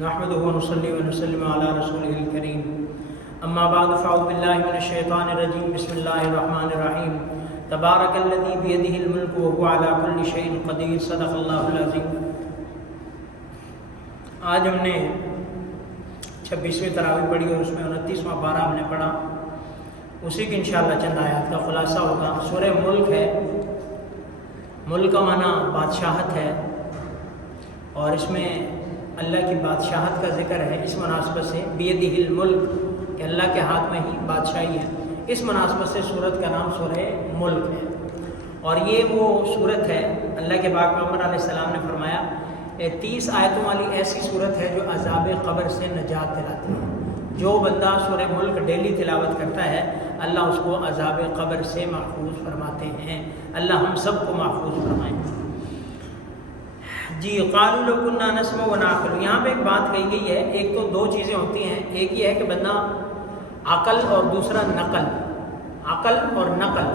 نحمده ونصلي ونسلم على رسوله الكريم اما بعد فاعوذ بالله من الشیطان الرجیم بسم اللہ الرحمن الرحیم تبارک الذی بیدہ الملک وهو على كل شیء قدیر صدق اللہ العظیم۔ آج ہم نے 26ویں تراویح پڑھی اور اس میں 29واں پارہ ہم نے پڑھا، اسی کی انشاءاللہ چند آیات کا خلاصہ ہوگا۔ سورہ ملک ہے، ملک کا معنی بادشاہت ہے، اور اس میں اللہ کی بادشاہت کا ذکر ہے۔ اس مناسبت سے بیدہ الملک کہ اللہ کے ہاتھ میں ہی بادشاہی ہے، اس مناسبت سے سورت کا نام سورہ ملک ہے۔ اور یہ وہ سورت ہے، اللہ کے پاک پیغمبر علیہ السلام نے فرمایا 30 آیتوں والی ایسی سورت ہے جو عذاب قبر سے نجات دلاتی ہے۔ جو بندہ سورہ ملک ڈیلی تلاوت کرتا ہے اللہ اس کو عذاب قبر سے محفوظ فرماتے ہیں۔ اللہ ہم سب کو محفوظ فرمائیں۔ جی قالوا لو كنا نسمع ونعقل، یہاں پہ ایک بات کہی گئی ہے۔ ایک تو دو چیزیں ہوتی ہیں، ایک یہ ہے کہ بندہ عقل اور دوسرا نقل، عقل اور نقل۔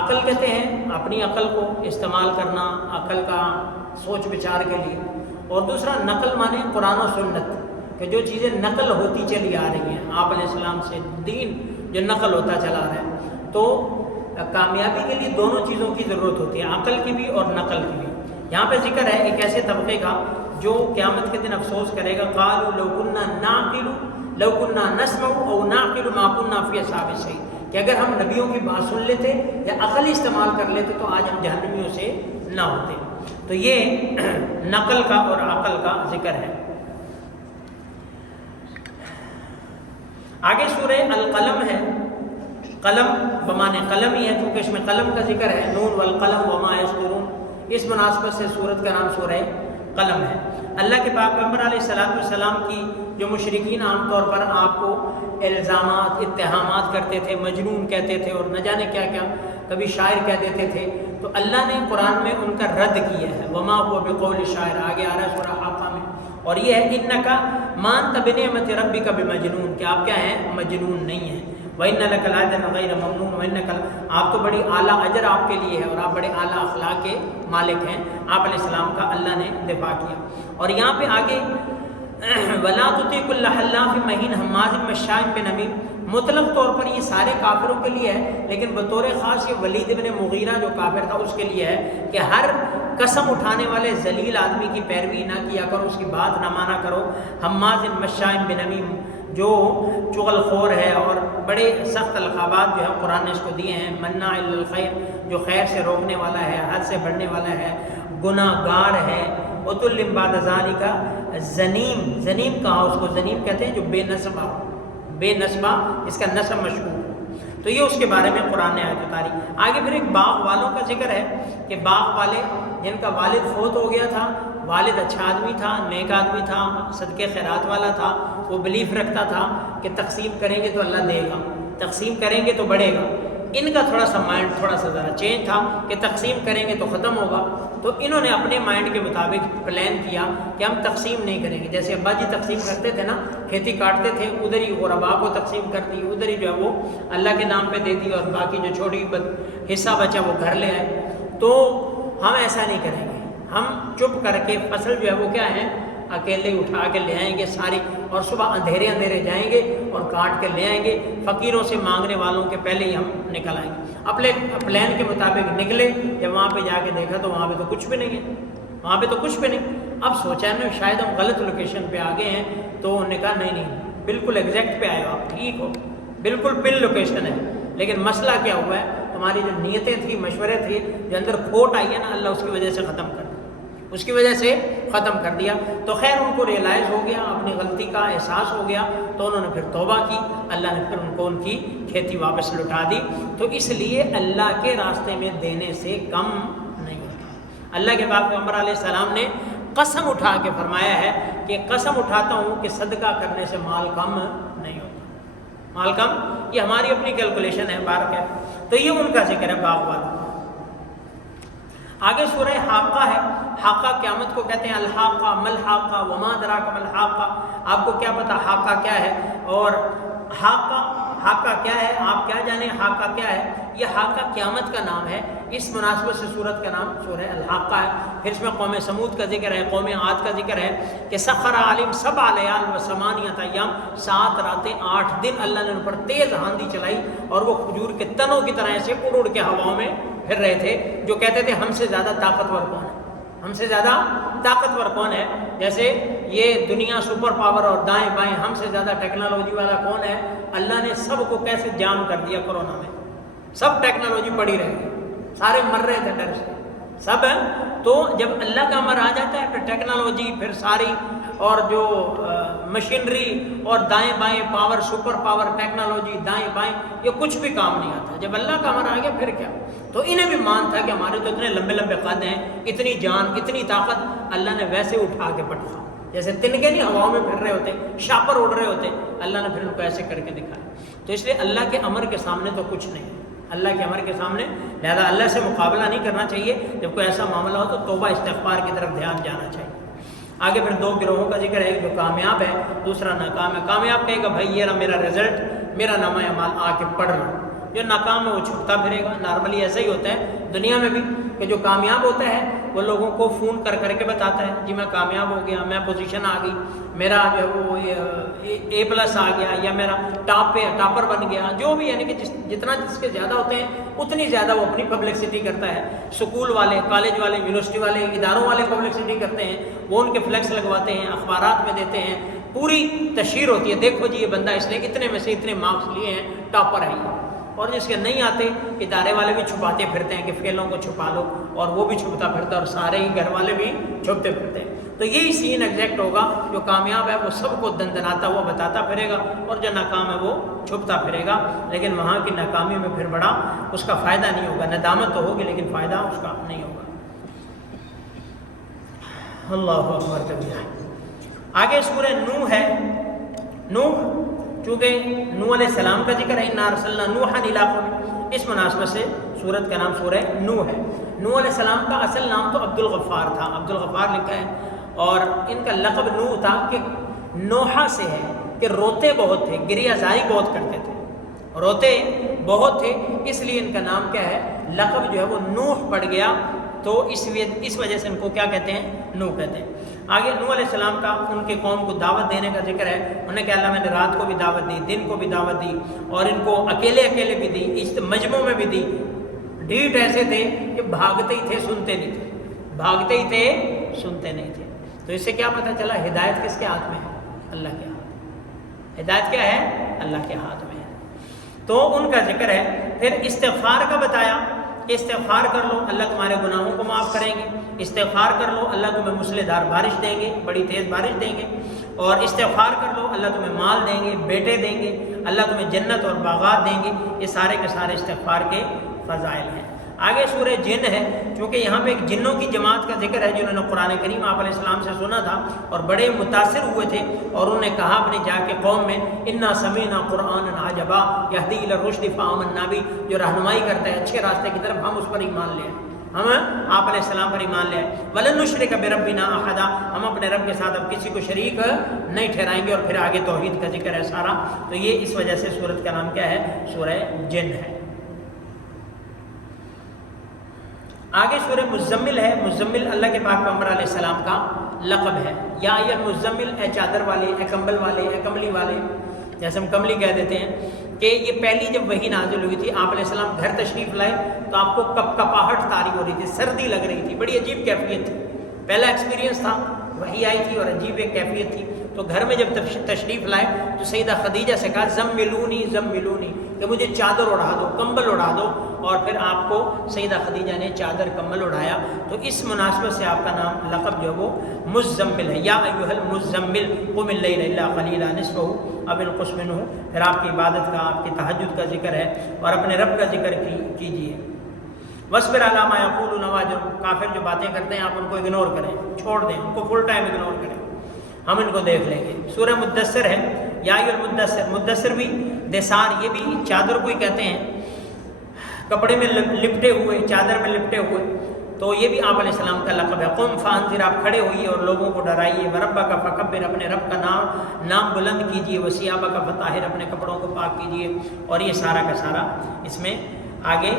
عقل کہتے ہیں اپنی عقل کو استعمال کرنا عقل کا سوچ بچار کے لیے، اور دوسرا نقل مانے قرآن و سنت، کہ جو چیزیں نقل ہوتی چلی آ رہی ہیں آپ علیہ السلام سے، دین جو نقل ہوتا چلا رہا ہے۔ تو کامیابی کے لیے دونوں چیزوں کی ضرورت ہوتی ہے، عقل کی بھی اور نقل کی بھی۔ یہاں پہ ذکر ہے ایک ایسے طبقے کا جو قیامت کے دن افسوس کرے گا، قالوا لو كنا نعقل لو كنا نسمع او نعقل ما كنا في اصحاب السعیر، کہ اگر ہم نبیوں کی بات سن لیتے یا عقل استعمال کر لیتے تو آج ہم جہنمیوں سے نہ ہوتے۔ تو یہ نقل کا اور عقل کا ذکر ہے۔ آگے سورہ القلم ہے، قلم بمانے قلم ہی ہے کیونکہ اس میں قلم کا ذکر ہے، نون والقلم وما یسطرون، اس مناسبت سے سورت کا نام سورہ قلم ہے۔ اللہ کے پاک پیغمبر علیہ السلام کی جو مشرکین عام طور پر آپ کو الزامات اتہامات کرتے تھے، مجنون کہتے تھے اور نہ جانے کیا کیا، کبھی شاعر کہہ دیتے تھے، تو اللہ نے قرآن میں ان کا رد کیا ہے۔ وما هو بقول شاعر، آگے آ رہا ہے سورہ حاقہ میں، اور یہ ہے انک ما انت بنعمت ربک بمجنون، کہ آپ کیا ہیں، مجنون نہیں ہیں۔ وَإِنَّ لَكَ لَأَجْرًا غَيْرَ مَمْنُونٍ وَإِنَّكَ، آپ تو بڑی اعلیٰ اجر آپ کے لیے ہے اور آپ بڑے اعلیٰ اخلاق کے مالک ہیں۔ آپ علیہ السلام کا اللہ نے دفاع کیا۔ اور یہاں پہ آگے وَلَا تُطِعْ كُلَّ حَلَّافٍ مَّهِينٍ هَمَّازٍ مَّشَّاءٍ بِنَمِيمٍ، مطلق طور پر یہ سارے کافروں کے لیے ہے، لیکن بطور خاص یہ ولید بن مغیرہ جو کافر تھا اس کے لیے ہے کہ ہر قسم اٹھانے والے ذلیل آدمی کی پیروی نہ کیا کرو، اس کی بات نہ مانا کرو۔ ہماز مشاء بنمیم، جو چغل خور ہے اور بڑے سخت القابات جو ہے قرآن نے اس کو دیے ہیں۔ مناع للخیر، جو خیر سے روکنے والا ہے، حد سے بڑھنے والا ہے، گناہ گار ہے۔ عتل بعد ذالک زنیم، زنیم کہا اس کو، زنیم کہتے ہیں جو بے نسبہ، بے نسبہ اس کا نسب مشہور۔ تو یہ اس کے بارے میں قرآن نے آیت اتاری۔ آگے پھر ایک باغ والوں کا ذکر ہے کہ باغ والے جن کا والد فوت ہو گیا تھا، والد اچھا آدمی تھا، نیک آدمی تھا، صدقے خیرات والا تھا، وہ بلیف رکھتا تھا کہ تقسیم کریں گے تو اللہ دے گا، تقسیم کریں گے تو بڑھے گا۔ ان کا تھوڑا سا مائنڈ تھوڑا سا ذرا چینج تھا کہ تقسیم کریں گے تو ختم ہوگا، تو انہوں نے اپنے مائنڈ کے مطابق پلان کیا کہ ہم تقسیم نہیں کریں گے۔ جیسے ابا جی تقسیم کرتے تھے نا، کھیتی کاٹتے تھے، ادھر ہی غربا کو تقسیم کر دی، ادھر ہی جو ہے وہ اللہ کے نام پہ دے دی، اور باقی جو چھوڑی حصہ بچا وہ گھر لے آئے۔ تو ہم ایسا نہیں کریں گے، ہم چپ کر کے فصل جو ہے وہ کیا ہے اکیلے اٹھا کے لے آئیں گے ساری، اور صبح اندھیرے اندھیرے جائیں گے اور کاٹ کے لے آئیں گے، فقیروں سے مانگنے والوں کے پہلے ہی ہم نکل آئیں گے۔ اپنے پلان کے مطابق نکلے، جب وہاں پہ جا کے دیکھا تو وہاں پہ تو کچھ بھی نہیں ہے، وہاں پہ تو کچھ بھی نہیں۔ اب سوچا ہے نا شاید ہم غلط لوکیشن پہ آ گئے ہیں، تو انہوں نے کہا نہیں بالکل ایگزیکٹ پہ آئے ہو آپ، ٹھیک ہو، بالکل پن لوکیشن ہے، لیکن مسئلہ کیا ہوا ہے، تمہاری جو نیتیں تھیں، مشورے تھے، جو اندر کھوٹ آئی ہے نا، اللہ اس کی وجہ سے ختم کر دیا، اس کی وجہ سے ختم کر دیا۔ تو خیر ان کو ریئلائز ہو گیا، اپنی غلطی کا احساس ہو گیا، تو انہوں نے پھر توبہ کی، اللہ نے پھر ان کو ان کی کھیتی واپس لوٹا دی۔ تو اس لیے اللہ کے راستے میں دینے سے کم نہیں ہوتا۔ اللہ کے پاک پیغمبر علیہ السلام نے قسم اٹھا کے فرمایا ہے کہ قسم اٹھاتا ہوں کہ صدقہ کرنے سے مال کم نہیں ہوتا، مال کم، یہ ہماری اپنی کیلکولیشن ہے بار ہے۔ تو یہ ان کا ذکر ہے باغ والا۔ آگے سورہ حاقہ ہے، حاقہ قیامت کو کہتے ہیں، الحاقہ مل حاقہ وما ادراک مل حاقہ، آپ کو کیا پتا حاقہ کیا ہے، اور حاقہ کیا ہے، آپ کیا جانیں حاقہ کیا ہے۔ یہ حاقہ قیامت کا نام ہے، اس مناسبت سے سورت کا نام سورہ الحاقہ ہے۔ پھر اس میں قوم سمود کا ذکر ہے، قوم عاد کا ذکر ہے کہ سخر علیہم 7 لیال و 8 ایام، 7 راتیں 8 دن اللہ نے ان پر تیز آندھی چلائی اور وہ کھجور کے تنوں کی طرح ایسے اڑ اڑ کے ہواؤں میں پھر رہے تھے، جو کہتے تھے ہم سے زیادہ طاقتور کون ہے، ہم سے زیادہ طاقتور کون ہے۔ جیسے یہ دنیا سپر پاور اور دائیں بائیں ہم سے زیادہ ٹیکنالوجی والا کون ہے، اللہ نے سب کو کیسے جام کر دیا کرونا میں، سب ٹیکنالوجی پڑی رہے گی، سارے مر رہے تھے ڈر سے سب ہے۔ تو جب اللہ کا امر آ جاتا ہے پھر ٹیکنالوجی پھر ساری اور جو مشینری اور دائیں بائیں پاور سپر پاور ٹیکنالوجی دائیں بائیں یہ کچھ بھی کام نہیں آتا، جب اللہ کا امر آ گیا پھر کیا۔ تو انہیں بھی مان تھا کہ ہمارے تو اتنے لمبے لمبے قد ہیں، اتنی جان اتنی طاقت، اللہ نے ویسے اٹھا کے پٹھا، جیسے تنکے نہیں ہواؤں میں پھر رہے ہوتے، شاپر اڑ رہے ہوتے، اللہ نے پھر ان کو ایسے کر کے دکھایا۔ تو اس لیے اللہ کے امر کے سامنے تو کچھ نہیں، اللہ کے امر کے سامنے، لہذا اللہ سے مقابلہ نہیں کرنا چاہیے۔ جب کوئی ایسا معاملہ ہو تو توبہ استغفار کی طرف دھیان جانا چاہیے۔ آگے پھر 2 گروہوں کا ذکر ہے، ایک جو کامیاب ہے، دوسرا ناکام ہے۔ کامیاب کہے گا بھائی یہ رہا میرا رزلٹ، میرا نامہ اعمال آ کے پڑھ لو۔ جو ناکام ہے وہ چھپتا پھرے گا، نارملی ایسا ہی ہوتا ہے دنیا میں بھی، کہ جو کامیاب ہوتا ہے وہ لوگوں کو فون کر کر کے بتاتا ہے جی میں کامیاب ہو گیا، میں پوزیشن آ گئی، میرا جو ہے وہ A+ آ گیا، یا میرا ٹاپر بن گیا، جو بھی، یعنی کہ جتنا جس کے زیادہ ہوتے ہیں اتنی زیادہ وہ اپنی پبلسٹی کرتا ہے۔ سکول والے، کالج والے، یونیورسٹی والے، اداروں والے پبلسٹی کرتے ہیں، وہ ان کے فلیکس لگواتے ہیں، اخبارات میں دیتے ہیں، پوری تشہیر ہوتی ہے، دیکھو جی یہ بندہ اس نے اتنے میں سے اتنے مارکس لیے ہیں، ٹاپر ہے یہ۔ اور جس کے نہیں آتے ادارے والے بھی چھپاتے پھرتے ہیں کہ فیلوں کو چھپا لو، اور وہ بھی چھپتا پھرتا ہے، اور سارے ہی گھر والے بھی چھپتے پھرتے ہیں۔ تو یہی سین ایگزیکٹ ہوگا، جو کامیاب ہے وہ سب کو دندناتا ہوا بتاتا پھرے گا، اور جو ناکام ہے وہ چھپتا پھرے گا، لیکن وہاں کی ناکامی میں پھر بڑا اس کا فائدہ نہیں ہوگا، ندامت تو ہوگی لیکن فائدہ اس کا نہیں ہوگا۔ اللہ اکبر کبیرہ۔ آگے سورہ نوح ہے۔ نوح چونکہ نوح علیہ السلام کا ذکر ہے، انا ارسلنا نوحا الی قومہ، اس مناسبت سے سورت کا نام سورہ نوح ہے۔ نوح علیہ السلام کا اصل نام تو عبد الغفار تھا، عبد الغفار لکھا ہے، اور ان کا لقب نوح تھا کہ نوحہ سے ہے کہ روتے بہت تھے، گریہ زاری بہت کرتے تھے، روتے بہت تھے، اس لیے ان کا نام کیا ہے، لقب جو ہے وہ نوح پڑ گیا، تو اس وجہ سے ان کو کیا کہتے ہیں، نوح کہتے ہیں۔ آگے نوح علیہ السلام کا ان کے قوم کو دعوت دینے کا ذکر ہے، انہوں نے کہا اللہ میں نے رات کو بھی دعوت دی، دن کو بھی دعوت دی، اور ان کو اکیلے اکیلے بھی دی، اس مجمع میں بھی دی۔ ڈھیٹ ایسے تھے کہ بھاگتے ہی تھے سنتے نہیں تھے، بھاگتے ہی تھے سنتے نہیں تھے۔ تو اس سے کیا پتہ چلا ہدایت کس کے ہاتھ میں ہے، اللہ کے ہاتھ۔ ہدایت کیا ہے، اللہ کے ہاتھ میں ہے۔ تو ان کا ذکر ہے۔ پھر استغفار کا بتایا کہ استغفار کر لو اللہ تمہارے گناہوں کو معاف کریں گے، استغفار کر لو اللہ تمہیں موسلے دھار بارش دیں گے، بڑی تیز بارش دیں گے، اور استغفار کر لو اللہ تمہیں مال دیں گے، بیٹے دیں گے، اللہ تمہیں جنت اور باغات دیں گے۔ یہ سارے کے سارے استغفار کے فضائل ہیں۔ آگے سورہ جن ہے، چونکہ یہاں پہ ایک جنوں کی جماعت کا ذکر ہے جنہوں نے قرآن کریم آپ علیہ السلام سے سنا تھا اور بڑے متاثر ہوئے تھے، اور انہوں نے کہا اپنے جا کے قوم میں انا سمینا قرآنا عجبا یہدی الی الرشد فآمنا بہ، جو رہنمائی کرتا ہے اچھے راستے کی طرف، ہم اس پر ایمان لے آئے، ہم آپ علیہ السلام پر ایمان لے آئے۔ ولن نشرک بربنا احدا، ہم اپنے رب کے ساتھ اب کسی کو شریک نہیں ٹھہرائیں گے، اور پھر آگے توحید کا ذکر ہے سارا۔ تو یہ اس وجہ سے سورت کا نام کیا ہے، سورہ جن ہے۔ آگے سورہ مزمل ہے۔ مزمل اللہ کے پاک پیغمبر علیہ السلام کا لقب ہے، یا یہ مزمل، اے چادر والے، اے کمبل والے، اے کملی والے، جیسے ہم کملی کہہ دیتے ہیں، کہ یہ پہلی جب وحی نازل ہوئی تھی آپ علیہ السلام گھر تشریف لائے تو آپ کو کپ کپاہٹ طاری ہو رہی تھی، سردی لگ رہی تھی، بڑی عجیب کیفیت تھی، پہلا ایکسپیرینس تھا، وحی آئی تھی اور عجیب ایک کیفیت تھی۔ تو گھر میں جب تشریف لائے تو سیدہ خدیجہ سے کہا زملونی زملونی، کہ مجھے چادر اڑا دو، کمبل اڑا دو، اور پھر آپ کو سیدہ خدیجہ نے چادر کمبل اڑایا۔ تو اس مناسبت سے آپ کا نام لقب جو ہے وہ مزمل ہے، یا ایھا المزمل قم اللیل الا قلیلا نصفہ او انقص منہ۔ پھر آپ کی عبادت کا، آپ کی تہجد کا ذکر ہے، اور اپنے رب کا ذکر کیجیے۔ وَاصْبِرْ عَلَىٰ مَا يَقُولُونَ وَاجْرُ، کافر جو باتیں کرتے ہیں آپ ان کو اگنور کریں، چھوڑ دیں، ان کو فل ٹائم اگنور کریں، ہم ان کو دیکھ لیں گے۔ سورہ مدثر ہے، یا ایھا المدثر، مدثر بھی دثار، یہ بھی چادر کو ہی کہتے ہیں، کپڑے میں لپٹے ہوئے، چادر میں لپٹے ہوئے، تو یہ بھی آپ علیہ السلام کا لقب ہے۔ قم فانذر، آپ کھڑے ہوئیے اور لوگوں کو ڈرائیے، وربک فکبر، اپنے رب کا نام بلند کیجیے، وثیابک فطہر، اپنے کپڑوں کو پاک کیجیے، اور یہ سارا کا سارا اس میں آگے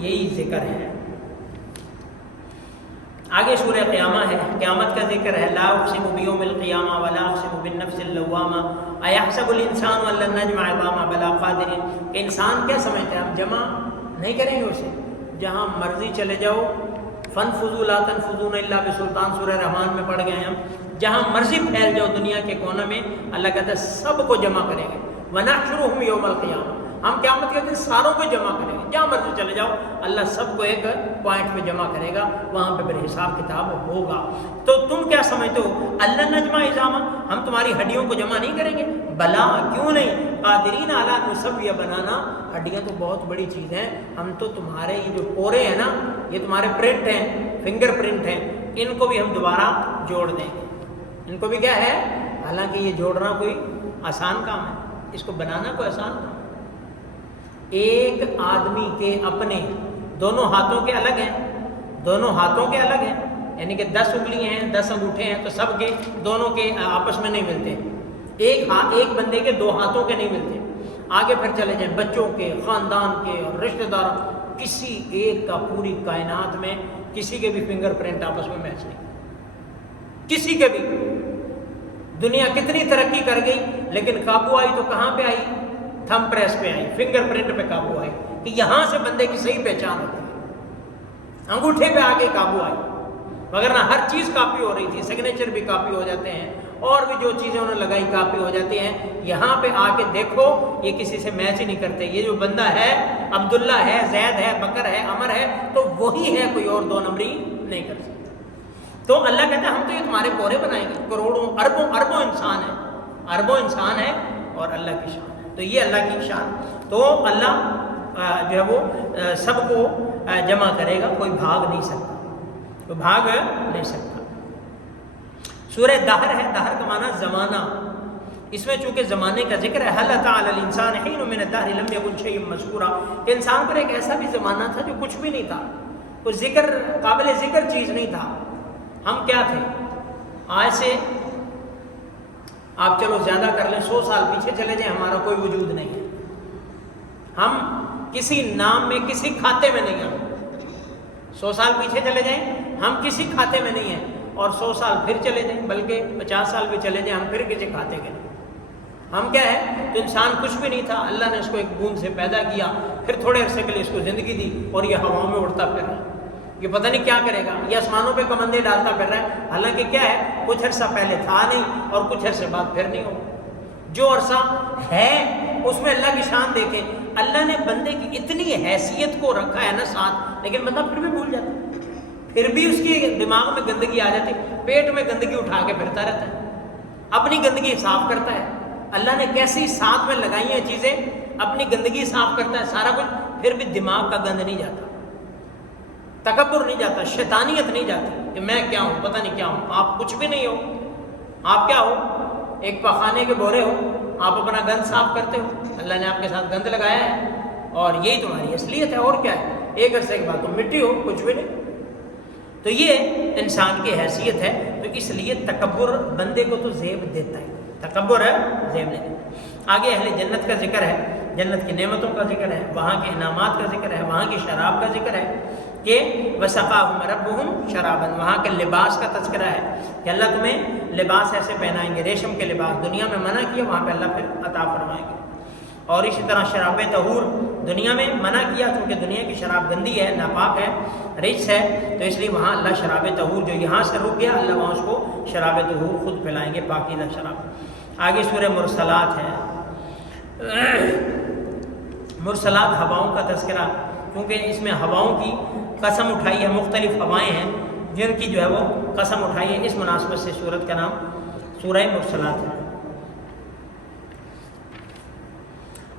یہی ذکر ہے. آگے سورہ قیامہ ہے، قیامت کا ذکر ہے. لا اقسم بیوم القیامہ ولا اقسم بالنفس اللوامہ ایحسب الانسان ان لن نجمع عظامہ بلا قادرین. کہ انسان کیا سمجھتا ہے ہم جمع نہیں کریں گے اسے؟ جہاں مرضی چلے جاؤ، فانفذوا لا تنفذون الا بسلطان، سورہ رحمان میں پڑھ گئے ہیں ہم. جہاں مرضی پھیل جاؤ دنیا کے کونے میں، اللہ کہتا ہے سب کو جمع کریں گے. ونحشرهم یوم القیامہ، ہم قیامت کے دن ساروں کو جمع کریں گے. جہاں مرضی چلے جاؤ اللہ سب کو ایک پوائنٹ پہ جمع کرے گا، وہاں پہ پھر حساب کتاب ہوگا. تو تم کیا سمجھتے ہو اللہ نجمع عظامہ، ہم تمہاری ہڈیوں کو جمع نہیں کریں گے؟ بلا، کیوں نہیں. قادرین علی ان نسوی بنانا، ہڈیاں تو بہت بڑی چیز ہیں، ہم تو تمہارے یہ جو پورے ہیں نا، یہ تمہارے پرنٹ ہیں، فنگر پرنٹ ہیں، ان کو بھی ہم دوبارہ جوڑ دیں گے. ان کو بھی کیا ہے، حالانکہ یہ جوڑنا کوئی آسان کام ہے، اس کو بنانا کوئی آسان کام ہے. ایک آدمی کے اپنے دونوں ہاتھوں کے الگ ہیں، دونوں ہاتھوں کے الگ ہیں، یعنی کہ 10 انگلیاں ہیں، 10 انگوٹھے ہیں، تو سب کے دونوں کے آپس میں نہیں ملتے. ایک بندے کے 2 ہاتھوں کے نہیں ملتے. آگے پھر چلے جائیں بچوں کے، خاندان کے اور رشتہ دار، کسی ایک کا پوری کائنات میں کسی کے بھی فنگر پرنٹ آپس میں میچ نہیں، کسی کے بھی. دنیا کتنی ترقی کر گئی لیکن قابو آئی تو کہاں پہ آئی؟ تھم پریس پہ آئی، فنگر پرنٹ پہ قابو آئی کہ یہاں سے بندے کی صحیح پہچان ہوتی ہے. انگوٹھے پہ آ کے قابو آئی، وغیرہ ہر چیز کاپی ہو رہی تھی، سگنیچر بھی کاپی ہو جاتے ہیں، اور بھی جو چیزیں انہوں نے لگائی کاپی ہو جاتی ہیں. یہاں پہ آ کے دیکھو یہ کسی سے میچ ہی نہیں کرتے. یہ جو بندہ ہے عبداللہ ہے، زید ہے، بکر ہے، عمر ہے، تو وہی ہے، کوئی اور 2 نمبری نہیں کر سکتا. تو اللہ کہتا ہے ہم تو یہ تمہارے پورے بنائیں گے. کروڑوں اربوں انسان ہیں، اربوں انسان ہیں اور اللہ کی شان ہے. تو یہ اللہ کی شان. تو اللہ جو ہے وہ سب کو جمع کرے گا، کوئی بھاگ نہیں سکتا، کوئی بھاگ نہیں سکتا. سورہ دہر ہے، دہر کا معنی زمانہ. اس میں چونکہ زمانے کا ذکر ہے، حل اتى علی الانسان حین من الدہر لم یکن شیئا مذکورا، کہ انسان پر ایک ایسا بھی زمانہ تھا جو کچھ بھی نہیں تھا، کوئی ذکر قابل ذکر چیز نہیں تھا. ہم کیا تھے؟ آج سے آپ چلو زیادہ کر لیں، 100 سال پیچھے چلے جائیں، ہمارا کوئی وجود نہیں ہے. ہم کسی نام میں، کسی کھاتے میں نہیں ہیں. 100 سال پیچھے چلے جائیں، ہم کسی کھاتے میں نہیں ہیں. اور 100 سال پھر چلے جائیں، بلکہ 50 سال بھی چلے جائیں، ہم پھر کسی کھاتے کے نہیں. ہم کیا ہے؟ تو انسان کچھ بھی نہیں تھا، اللہ نے اس کو ایک بوند سے پیدا کیا، پھر تھوڑے عرصے کے لیے اس کو زندگی دی، اور یہ ہواؤں میں اڑتا پھر رہا ہے. یہ پتہ نہیں کیا کرے گا، یہ آسمانوں پہ کمندے ڈالتا پھر رہا ہے. حالانکہ کیا ہے، کچھ عرصہ پہلے تھا نہیں اور کچھ عرصے بعد پھر نہیں ہوگا. جو عرصہ ہے اس میں اللہ کی شان دیکھیں. اللہ نے بندے کی اتنی حیثیت کو رکھا ہے نا ساتھ، لیکن بندہ پھر بھی بھول جاتا ہے، پھر بھی اس کی دماغ میں گندگی آ جاتی ہے، پیٹ میں گندگی اٹھا کے پھرتا رہتا ہے، اپنی گندگی صاف کرتا ہے. اللہ نے کیسی ساتھ میں لگائی ہیں چیزیں، اپنی گندگی صاف کرتا ہے سارا کچھ، پھر بھی دماغ کا گند نہیں جاتا، تکبر نہیں جاتا، شیطانیت نہیں جاتی کہ میں کیا ہوں، پتہ نہیں کیا ہوں. آپ کچھ بھی نہیں ہو. آپ کیا ہو؟ ایک پخانے کے بورے ہو. آپ اپنا گند صاف کرتے ہو، اللہ نے آپ کے ساتھ گند لگایا ہے، اور یہی تمہاری اصلیت ہے. اور کیا ہے؟ ایک عرصے کے بعد تم مٹی ہو، کچھ بھی نہیں. تو یہ انسان کی حیثیت ہے. تو اس لیے تکبر بندے کو تو زیب دیتا ہے، تکبر ہے زیب نہیں دیتا. آگے اہل جنت کا ذکر ہے، جنت کی نعمتوں کا ذکر ہے، وہاں کے انعامات کا ذکر ہے، وہاں کی شراب کا ذکر ہے کہ وَسَقَاهُمْ رَبُّهُمْ شَرَابًا، وہاں کے لباس کا تذکرہ ہے کہ اللہ تمہیں لباس ایسے پہنائیں گے، ریشم کے لباس. دنیا میں منع کیا، وہاں پہ اللہ پھر عطا فرمائیں گے. اور اسی طرح شراب طہور دنیا میں منع کیا، کیونکہ دنیا کی شراب گندی ہے، ناپاک ہے، رجس ہے، تو اس لیے وہاں اللہ شراب طہور جو یہاں سے رک گیا، اللہ وہاں اس کو شراب طہور خود پلائیں گے، پاکیزہ شراب. آگے سورہ مرسلات ہے. مرسلات ہواؤں کا تذکرہ، کیونکہ اس میں ہواؤں کی قسم اٹھائی ہے، مختلف ہوائیں ہیں جن کی جو ہے وہ قسم اٹھائی ہے. اس مناسبت سے سورت کا نام سورہ مرسلات ہے.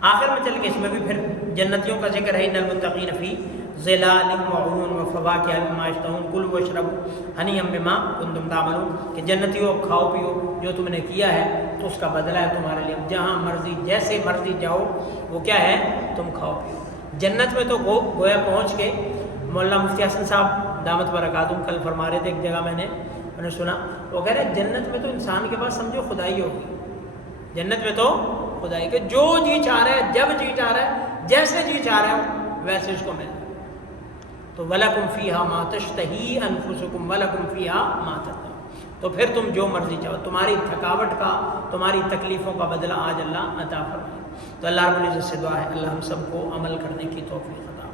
آخر میں چل کے اس میں بھی پھر جنتیوں کا ذکر ہے. ان المتقین فی ظلال وعیون وفواکہ مما یشتہون کلوا واشربوا ہنیئا بما کنتم تعملون، کہ جنتیوں کھاؤ پیو جو تم نے کیا ہے تو اس کا بدلہ ہے تمہارے لیے، جہاں مرضی جیسے مرضی جاؤ، وہ کیا ہے؟ تم کھاؤ پیو. جنت میں تو گویا پہنچ کے مولانا مفتی حسن صاحب دامت برکاتہم کل فرما رہے تھے ایک جگہ، میں نے سنا، وہ کہہ رہے جنت میں تو انسان کے پاس سمجھو خدائی ہوگی. جنت میں تو خدائی کے جو جی چاہ رہا ہے، جب جی چاہ رہا ہے، جیسے جی چاہ رہا ہے ویسے اس کو مل جائے. تو وَلَكُمْ فِيهَا مَا تَشْتَهِي أَنفُسُكُمْ وَلَكُمْ فِيهَا مَا تَدْعُونَ. تو پھر تم جو مرضی چاہو، تمہاری تھکاوٹ کا، تمہاری تکلیفوں کا بدلہ آج اللہ عطا فرمائے. تو اللہ رب العزت سے دعا ہے اللہ ہم سب کو عمل کرنے کی توفیق عطا